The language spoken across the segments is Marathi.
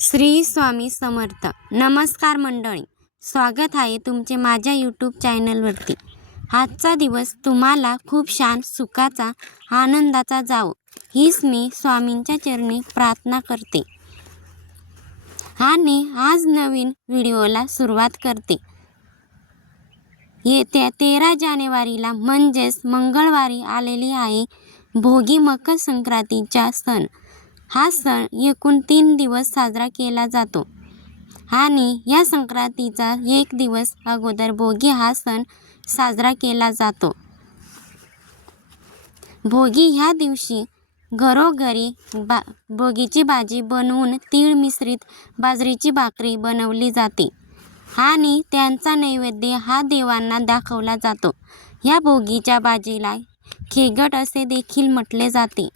श्री स्वामी समर्थ. नमस्कार मंडळी. स्वागत आहे तुमचे माझ्या यूट्यूब चॅनलवरती आजचा दिवस तुम्हाला खूप छान सुखाचा आनंदाचा जावो. हीच मी स्वामींच्या चरणी प्रार्थना करते. आणि आज नवीन व्हिडिओला सुरुवात करते. येत्या तेरा जानेवारीला म्हणजेच मंगळवारी आलेली आहे भोगी मकर संक्रांतीचा सण. हा सण एकूण तीन दिवस साजरा केला जातो. आणि या संक्रांतीचा एक दिवस अगोदर भोगी हा सण साजरा केला जातो. भोगी ह्या दिवशी घरोघरी बा भोगीची भाजी बनवून तीळ मिश्रित बाजरीची भाकरी बनवली जाते. आणि त्यांचा नैवेद्य हा देवांना दाखवला जातो. या भोगीच्या भाजीला खेगट असे देखील म्हटले जाते.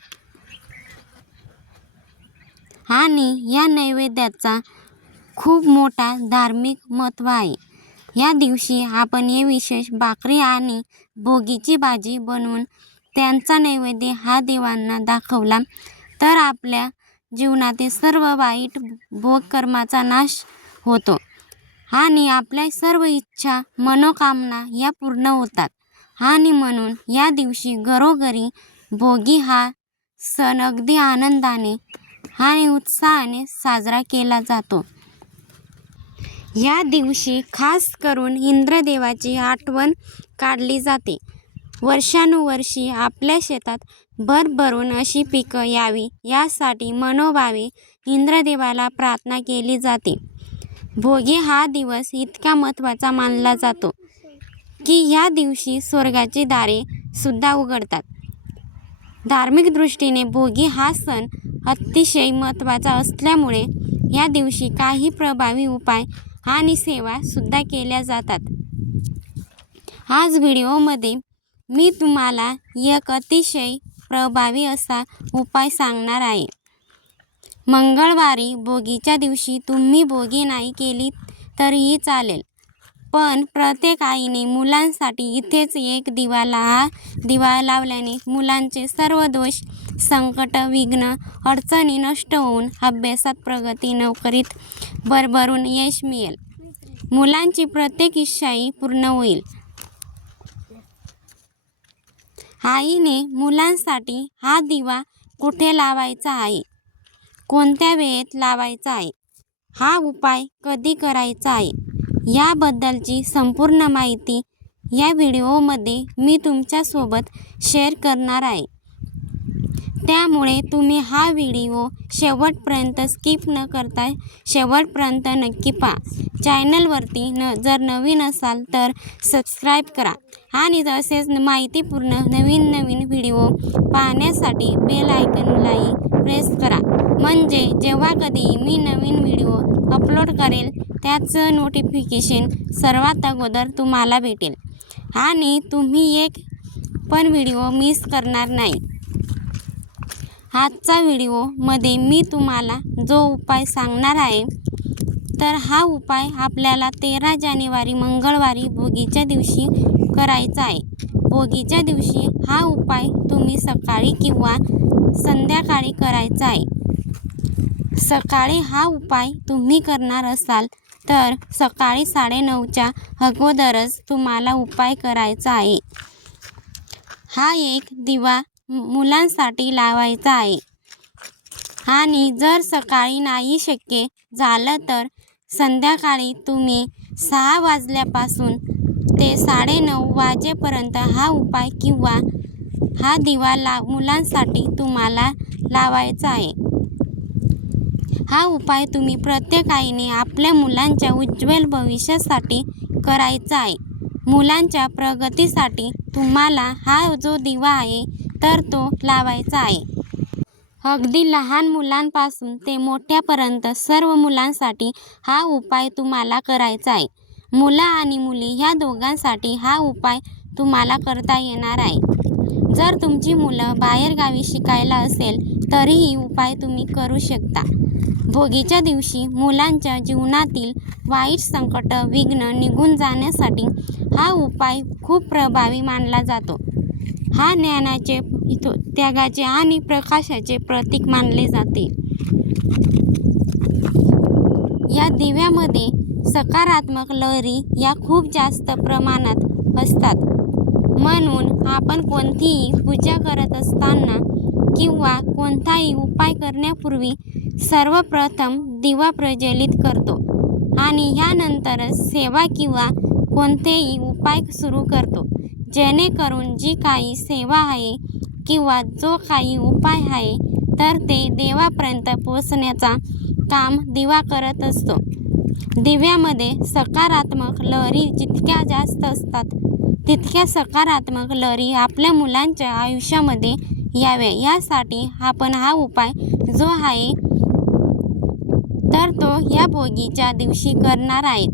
आणि या नैवेद्याचा खूप मोठा धार्मिक महत्त्व आहे. या दिवशी आपण हे विशेष भाकरी आणि भोगीची भाजी बनवून त्यांचा नैवेद्य हा देवांना दाखवला. तर आपल्या जीवनातील सर्व वाईट भोग कर्माचा नाश होतो आणि आपल्या सर्व इच्छा मनोकामना या पूर्ण होतात. आणि म्हणून या दिवशी घरोघरी भोगी हा सण अगदी आनंदाने आणि उत्साहाने साजरा केला जातो. या दिवशी खास करून इंद्रदेवाची आठवण काढली जाते. वर्षानुवर्षी आपल्या शेतात भरभरून अशी पिकं यावी यासाठी मनोभावे इंद्रदेवाला प्रार्थना केली जाते. भोगी हा दिवस इतका महत्त्वाचा मानला जातो की या दिवशी स्वर्गाची दारे सुद्धा उघडतात. धार्मिक दृष्टीने भोगी हा सण अतिशय महत्त्वाचा असल्यामुळे या दिवशी काही प्रभावी उपाय आणि सेवासुद्धा केल्या जातात. आज व्हिडिओमध्ये मी तुम्हाला एक अतिशय प्रभावी असा उपाय सांगणार आहे. मंगळवारी भोगीच्या दिवशी तुम्ही भोगी नाही केली तरीही चालेल. पण प्रत्येक आईने मुलांसाठी इथेच एक दिवा ला दिवा लावल्याने मुलांचे सर्व दोष संकट विघ्न अडचणी नष्ट होऊन अभ्यासात प्रगती नोकरीत भरभरून यश मिळेल. मुलांची प्रत्येक इच्छाही पूर्ण होईल. आईने मुलांसाठी हा दिवा कुठे लावायचा आहे? कोणत्या वेळेत लावायचा आहे? हा उपाय कधी करायचा आहे? याबद्दलची संपूर्ण माहिती या व्हिडिओमध्ये मी तुमच्यासोबत शेअर करणार आहे. त्यामुळे तुम्ही हा व्हिडिओ शेवटपर्यंत स्किप न करता शेवटपर्यंत नक्की पहा. चॅनलवरती न जर नवीन असाल तर सबस्क्राईब करा. आणि तसेच माहितीपूर्ण नवीन नवीन व्हिडिओ पाहण्यासाठी बेल आयकनलाही प्रेस करा. म्हणजे जेव्हा कधी मी नवीन व्हिडिओ अपलोड करेल त्याचं नोटिफिकेशन सर्वात अगोदर तुम्हाला भेटेल. आणि तुम्ही एक पण व्हिडिओ मिस करणार नाही. आजचा व्हिडिओमध्ये मी तुम्हाला जो उपाय सांगणार आहे तर हा उपाय आपल्याला तेरा जानेवारी मंगळवारी भोगीच्या दिवशी करायचा आहे. भोगीच्या दिवशी हा उपाय तुम्ही सकाळी किंवा संध्याकाळी करायचा आहे. सकाळी हा उपाय तुम्ही करणार असाल तर सकाळी साडेनऊच्या अगोदरच तुम्हाला उपाय करायचा आहे. हा एक दिवा मुलांसाठी लावायचा आहे. आणि जर सकाळी नाही शक्य झालं तर संध्याकाळी तुम्ही सहा वाजल्यापासून ते साडेनऊ वाजेपर्यंत हा उपाय किंवा हा दिवा ला मुलांसाठी तुम्हाला लावायचा आहे. हा उपाय तुम्ही प्रत्येक आईने आपल्या मुलांच्या उज्ज्वल भविष्यासाठी करायचा आहे. मुलांच्या प्रगतीसाठी तुम्हाला हा जो दिवा आहे तर तो लावायचा आहे. अगदी लहान मुलांपासून ते मोठ्यापर्यंत सर्व मुलांसाठी हा उपाय तुम्हाला करायचा आहे. मुलं आणि मुली ह्या दोघांसाठी हा उपाय तुम्हाला करता येणार आहे. जर तुमची मुलं बाहेरगावी शिकायला असेल तरीही उपाय तुम्ही करू शकता. भोगीच्या दिवशी मुलांच्या जीवनातील वाईट संकट विघ्न निघून जाण्यासाठी हा उपाय खूप प्रभावी मानला जातो. हा ज्ञानाचे त्यागाचे आणि प्रकाशाचे प्रतीक मानले जाते. या दिव्यामध्ये सकारात्मक लहरी या खूप जास्त प्रमाणात असतात. म्हणून आपण कोणतीही पूजा करत असताना किंवा कोणताही उपाय करण्यापूर्वी सर्वप्रथम दिवा प्रज्वलित करतो आणि ह्यानंतरच सेवा किंवा कोणतेही उपाय सुरू करतो. जेणेकरून जी काही सेवा आहे किंवा जो काही उपाय आहे तर ते देवापर्यंत पोचण्याचा काम दिवा करत असतो. दिव्यामध्ये सकारात्मक लहरी जितक्या जास्त असतात तितक्या सकारात्मक लहरी आपल्या मुलांच्या आयुष्यामध्ये याव्या. यासाठी आपण हा उपाय जो आहे तर तो या भोगीच्या दिवशी करणार आहेत.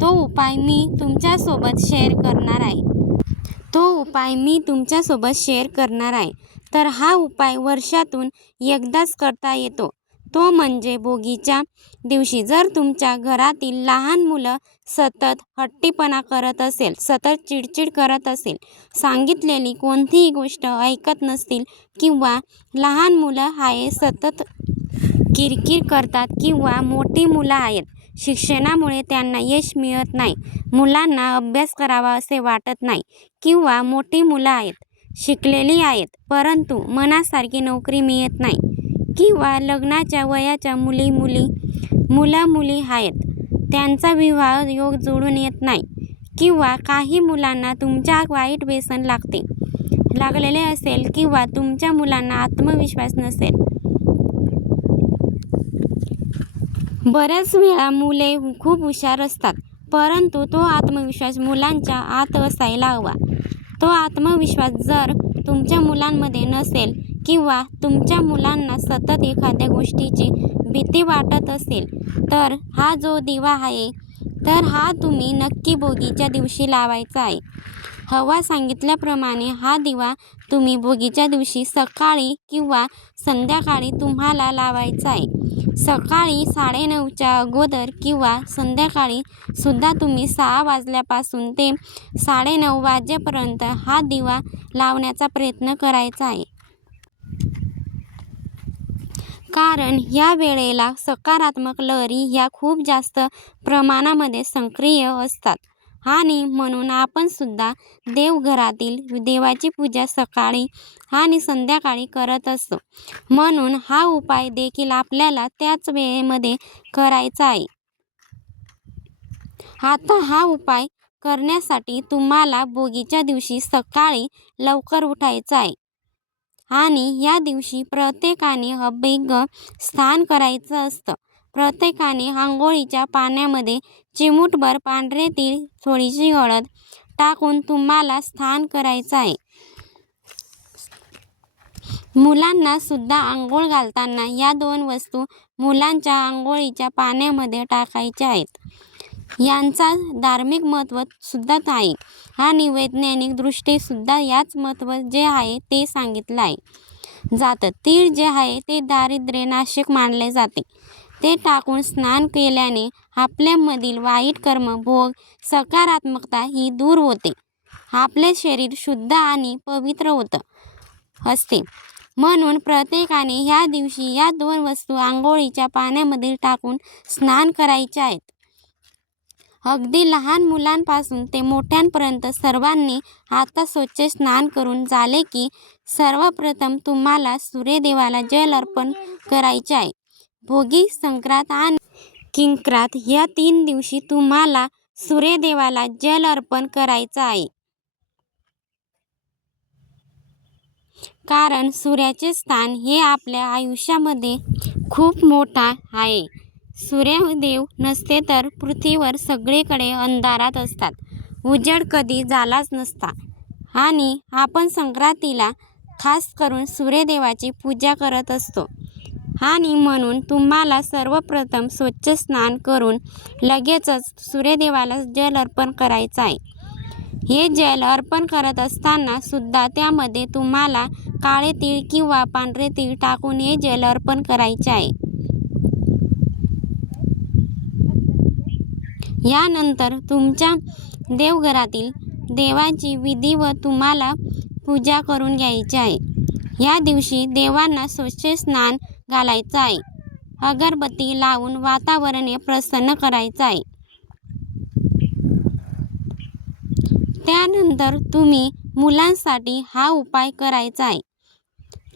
तो उपाय मी तुमच्यासोबत शेअर करणार आहे. तो उपाय मी तुमच्यासोबत शेअर करणार आहे. तर हा उपाय वर्षातून एकदाच करता येतो. तो म्हणजे भोगीच्या दिवशी जर तुमच्या घरातील लहान मुलं सतत हट्टीपणा करत असेल सतत चिडचिड करत असेल सांगितलेली कोणतीही गोष्ट ऐकत नसतील किंवा लहान मुलं आहे सतत किरकिर करतात किंवा मोठी मुलं आहेत शिक्षणामुळे त्यांना यश मिळत नाही मुलांना अभ्यास करावा असे वाटत नाही किंवा मोठी मुलं आहेत शिकलेली आहेत परंतु मनासारखी नोकरी मिळत नाही. किंवा लग्नाच्या वयाच्या मुली मुली मुला मुली आहेत. त्यांचा विवाह योग जुळून येत नाही किंवा काही मुलांना तुमच्या वाईट व्यसन लागते लागलेले असेल किंवा तुमच्या मुलांना आत्मविश्वास नसेल. बऱ्याच वेळा मुले खूप हुशार असतात परंतु तो आत्मविश्वास मुलांच्या आत असायला हवा. तो आत्मविश्वास जर तुमच्या मुलांमध्ये नसेल किंवा तुमच्या मुलांना सतत एखाद्या गोष्टीची भीती वाटत असेल तर हा जो दिवा आहे तर हा तुम्ही नक्की बोगीच्या दिवशी लावायचा आहे. हवा सांगितल्याप्रमाणे हा दिवा तुम्ही बोगीच्या दिवशी सकाळी किंवा संध्याकाळी तुम्हाला लावायचा आहे. सकाळी साडेनऊच्या अगोदर किंवा संध्याकाळी सुद्धा तुम्ही सहा वाजल्यापासून ते साडेनऊ वाजेपर्यंत हा दिवा लावण्याचा प्रयत्न करायचा आहे. कारण या वेळेला सकारात्मक लहरी ह्या खूप जास्त प्रमाणामध्ये सक्रिय असतात. आणि म्हणून आपण सुद्धा देवघरातील देवाची पूजा सकाळी आणि संध्याकाळी करत असतो. म्हणून हा उपाय देखील आपल्याला त्याच वेळेमध्ये करायचा आहे. आता हा उपाय करण्यासाठी तुम्हाला भोगीच्या दिवशी सकाळी लवकर उठायचं आहे. आणि या दिवशी प्रत्येकाने अभ्यंग स्नान करायचं असतं. प्रत्येकाने आंघोळीच्या पाण्यामध्ये चिमूटभर पांढरे तीळ थोडीशी हळद टाकून तुम्हाला स्नान करायचं आहे. मुलांना सुद्धा आंघोळ घालताना या दोन वस्तू मुलांच्या आंघोळीच्या पाण्यामध्ये टाकायच्या आहेत. यांचा धार्मिक महत्त्व सुद्धा आहे. आणि वैज्ञानिक दृष्टीसुद्धा याच महत्त्व जे आहे ते सांगितलं आहे. जातं. तीळ जे आहे ते दारिद्र्यनाशक मानले जाते. ते टाकून स्नान केल्याने आपल्यामधील वाईट कर्म भोग सकारात्मकता ही दूर होते. आपले शरीर शुद्ध आणि पवित्र होतं असते. म्हणून प्रत्येकाने ह्या दिवशी या दोन वस्तू आंघोळीच्या पाण्यामध्ये टाकून स्नान करायचे आहेत. अगदी लहान मुलांपासून ते मोठ्यांपर्यंत सर्वांनी आता स्वच्छ स्नान करून झाले की सर्वप्रथम तुम्हाला सूर्यदेवाला जल अर्पण करायचे आहे. भोगी संक्रांत आणि किंक्रात या तीन दिवशी तुम्हाला सूर्यदेवाला जल अर्पण करायचं आहे. कारण सूर्याचे स्थान हे आपल्या आयुष्यामध्ये खूप मोठा आहे. सूर्यदेव नसते तर पृथ्वीवर सगळीकडे अंधारात असतात. उजेड कधी झालाच नसता. आणि आपण संक्रांतीला खास करून सूर्यदेवाची पूजा करत असतो. आणि म्हणून तुम्हाला सर्वप्रथम स्वच्छ स्नान करून लगेचच सूर्यदेवाला जल अर्पण करायचं आहे. हे जल अर्पण करत असताना सुद्धा त्यामध्ये तुम्हाला काळे तीळ किंवा पांढरे तीळ टाकून हे जल अर्पण करायचे आहे. यानंतर तुमच्या देवघरातील देवाची विधी व तुम्हाला पूजा करून घ्यायची आहे. या दिवशी देवांना स्वच्छ स्नान घालायचं आहे. अगरबत्ती लावून वातावरण हे प्रसन्न करायचं आहे. त्यानंतर तुम्ही मुलांसाठी हा उपाय करायचा आहे.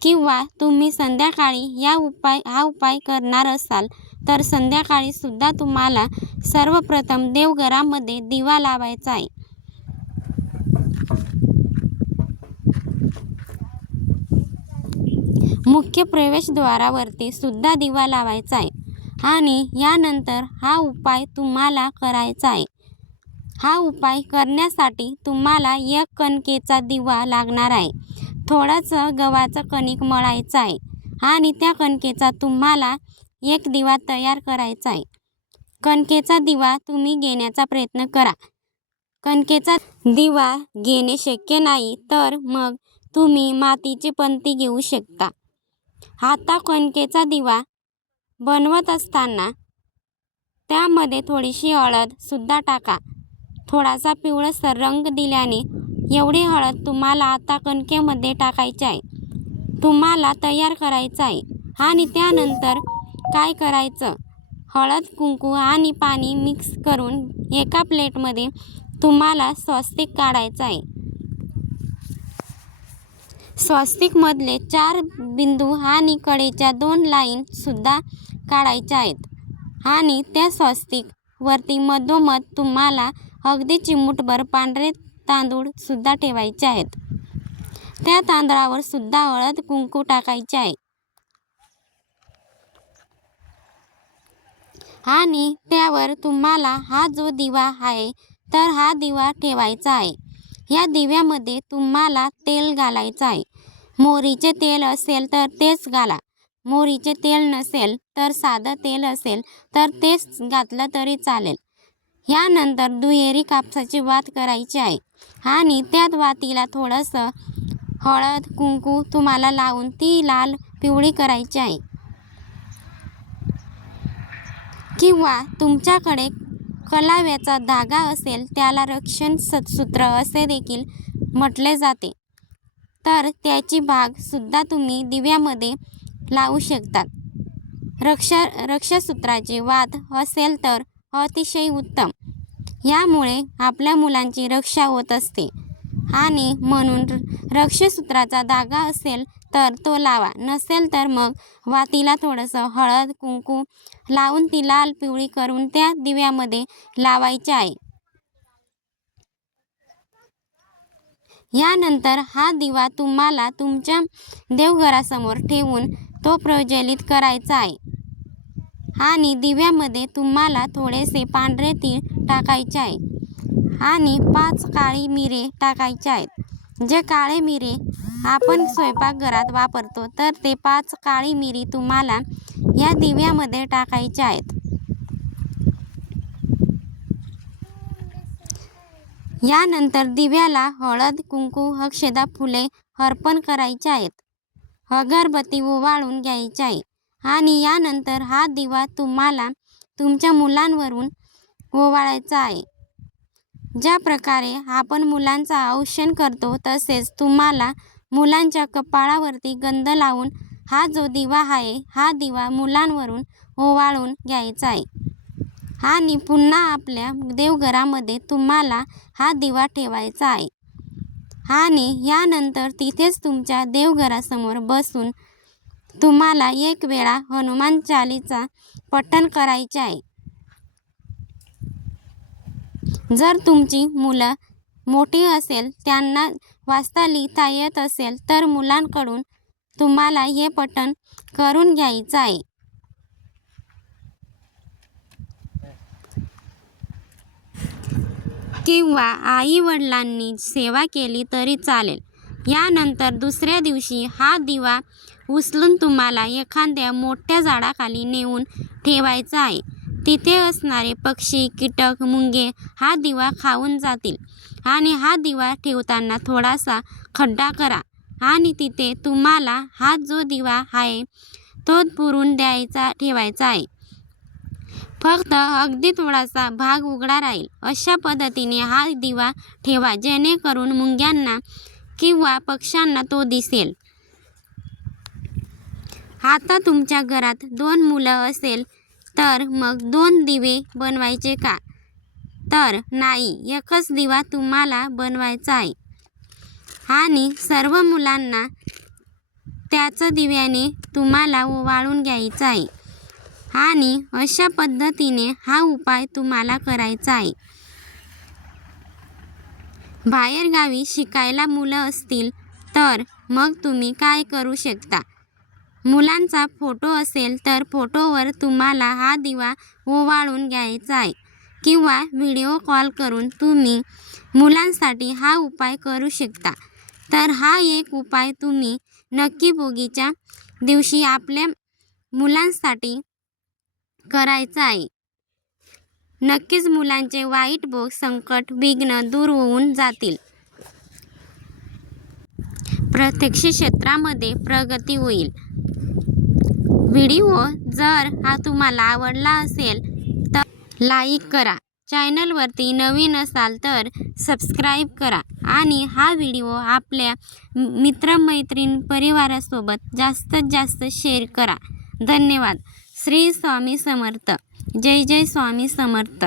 किंवा तुम्ही संध्याकाळी या उपाय हा उपाय करणार असाल तर संध्याकाळी सुद्धा तुम्हाला सर्वप्रथम देवघरामध्ये दिवा लावायचा आहे. मुख्य प्रवेशद्वारावरती सुद्धा दिवा लावायचा आहे आणि यानंतर हा उपाय तुम्हाला करायचा आहे. हा उपाय करण्यासाठी तुम्हाला एक कणकेचा दिवा लागणार आहे. थोडंसं गव्हाचं कणिक मळायचं आहे आणि त्या कणकेचा तुम्हाला एक दिवा तयार करायचा आहे. कणकेचा दिवा तुम्ही घेण्याचा प्रयत्न करा. कणकेचा दिवा घेणे शक्य नाही तर मग तुम्ही मातीची पंती घेऊ शकता. आता कणकेचा दिवा बनवत असताना त्यामध्ये थोडीशी हळदसुद्धा टाका. थोडासा पिवळसर रंग दिल्याने एवढी हळद तुम्हाला आता कणकेमध्ये टाकायची आहे. तुम्हाला तयार करायचं आहे आणि त्यानंतर काय करायचं? हळद कुंकू आणि पाणी मिक्स करून एका प्लेटमध्ये तुम्हाला स्वस्तिक काढायचं आहे. स्वस्तिकमधले चार बिंदू आणि कडेच्या दोन लाईनसुद्धा काढायच्या आहेत. आणि त्या स्वस्तिकवरती मधोमध तुम्हाला अगदी चिमूटभर पांढरे तांदूळसुद्धा ठेवायचे आहेत. त्या तांदळावर सुद्धा हळद कुंकू टाकायचे आहे. आणि त्यावर तुम्हाला हा जो दिवा आहे तर हा दिवा ठेवायचा आहे. या दिव्यामध्ये तुम्हाला तेल घालायचं आहे. मोहरीचे तेल असेल तर तेच घाला. मोहरीचे तेल नसेल तर साधं तेल असेल तर तेच घातलं तरी चालेल. ह्यानंतर दुहेरी कापसाची वात करायची आहे आणि त्यात वातीला थोडंसं हळद कुंकू तुम्हाला लावून ती लाल पिवळी करायची आहे. किंवा तुमच्याकडे कलाव्याचा धागा असेल त्याला रक्षण सूत्र असे देखील म्हटले जाते. तर त्याची भागसुद्धा तुम्ही दिव्यामध्ये लावू शकतात. रक्ष रक्षसूत्राचे वाद असेल तर अतिशय उत्तम. यामुळे आपल्या मुलांची रक्षा होत असते. आणि म्हणून र- रक्षसूत्राचा धागा असेल तर तो लावा. नसेल तर मग वातीला थोडंसं हळद कुंकू लावून ती लाल पिवळी करून त्या दिव्यामध्ये लावायचे आहे यानंतर हा दिवा तुम्हाला तुमच्या देवघरासमोर ठेवून तो प्रज्वलित करायचा आहे. आणि दिव्यामध्ये तुम्हाला थोडेसे पांढरे तीळ टाकायचे आहे. आणि पाच काळी मिरे टाकायचे आहेत. जे काळे मिरे आपण स्वयंपाकघरात वापरतो तर ते पाच काळी मिरी तुम्हाला या दिव्यामध्ये टाकायच्या आहेत. यानंतर दिव्याला हळद कुंकू अक्षदा फुले अर्पण करायचे आहेत. अगरबत्ती ओवाळून घ्यायची आहे. आणि यानंतर हा दिवा तुम्हाला तुमच्या मुलांवरून ओवाळायचा आहे. ज्या प्रकारे आपण मुलांचा औषण करतो तसेच तुम्हाला मुलांच्या कपाळावरती गंध लावून हा जो दिवा आहे हा दिवा मुलांवरून ओवाळून घ्यायचा आहे. आणि पुन्हा आपल्या देवघरामध्ये तुम्हाला हा दिवा ठेवायचा आहे. आणि यानंतर तिथेच तुमच्या देवघरासमोर बसून तुम्हाला एक वेळा हनुमान चालीचा पठण करायचे आहे. जर तुमची मुलं मोठी असेल त्यांना वाचता लिहिता येत असेल तर मुलांकडून तुम्हाला हे पठण करून घ्यायचं आहे. किंवा आई वडिलांनी सेवा केली तरी चालेल. यानंतर दुसऱ्या दिवशी हा दिवा उचलून तुम्हाला एखाद्या मोठ्या झाडाखाली नेऊन ठेवायचा आहे. तिथे असणारे पक्षी कीटक मुंगे हा दिवा खाऊन जातील. आणि हा दिवा ठेवताना थोडासा खड्डा करा. आणि तिथे तुम्हाला हा जो दिवा आहे तो पुरून द्यायचा ठेवायचा आहे. फक्त अगदी थोडासा भाग उघडा राहील. अशा पद्धतीने हा दिवा ठेवा जेणेकरून मुंग्यांना किंवा पक्ष्यांना तो दिसेल. आता तुमच्या घरात दोन मुलं असेल तर मग दोन दिवे बनवायचे का? तर नाही एकच दिवा तुम्हाला बनवायचा आहे. आणि सर्व मुलांना त्याचं दिव्याने तुम्हाला ओवाळून घ्यायचं आहे. आणि अशा पद्धतीने हा उपाय तुम्हाला करायचा आहे. बाहेरगावी शिकायला मुलं असतील तर मग तुम्ही काय करू शकता? मुलांचा फोटो असेल तर फोटोवर तुम्हाला हा दिवा ओवाळून घ्यायचा आहे. किंवा व्हिडिओ कॉल करून तुम्ही मुलांसाठी हा उपाय करू शकता. तर हा एक उपाय तुम्ही नक्की भोगीच्या दिवशी आपल्या मुलांसाठी करायचा आहे. नक्कीच मुलांचे वाईट भोग संकट विघ्न दूर होऊन जातील. प्रत्यक्ष क्षेत्रामध्ये प्रगती होईल. व्हिडिओ जर हा तुम्हाला आवडला असेल तर लाईक करा. चॅनलवरती नवीन असाल तर सबस्क्राईब करा आणि हा व्हिडिओ आपल्या मित्रमैत्रीण परिवारासोबत जास्तीत जास्त शेअर करा. धन्यवाद. श्री स्वामी समर्थ. जय जय स्वामी समर्थ.